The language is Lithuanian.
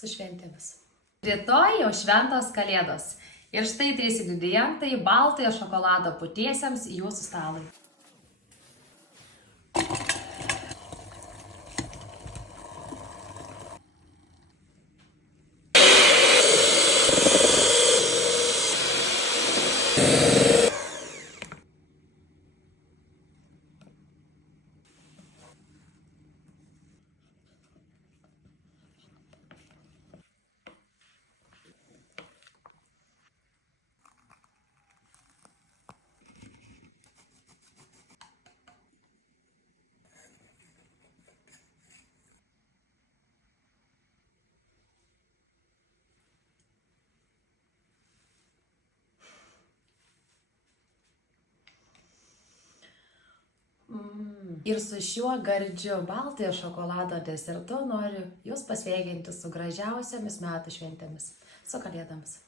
su šventėmis. Rytoj jau šventos kalėdos. Ir štai 3 ingredientai baltojo šokolado putiesiems jūsų stalui. Ir su šiuo gardžiu baltojo šokolado desertu noriu jūs pasveikinti su gražiausiamis metų šventėmis, su Kalėdomis.